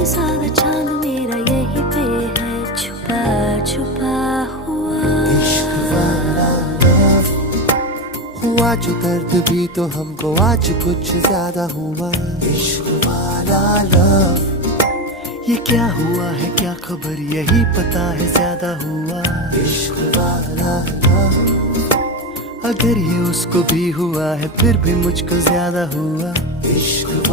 और ज्यादा चांद मेरा यही पे है छुपा छुपा हुआ। इश्क वाला love, हुआ जो दर्द भी तो हमको आज कुछ ज्यादा हुआ। इश्क वाला love, ये क्या हुआ है क्या खबर यही पता है ज्यादा हुआ। इश्क वाला love, अगर ये उसको भी हुआ है फिर भी मुझको ज्यादा हुआ। इश्क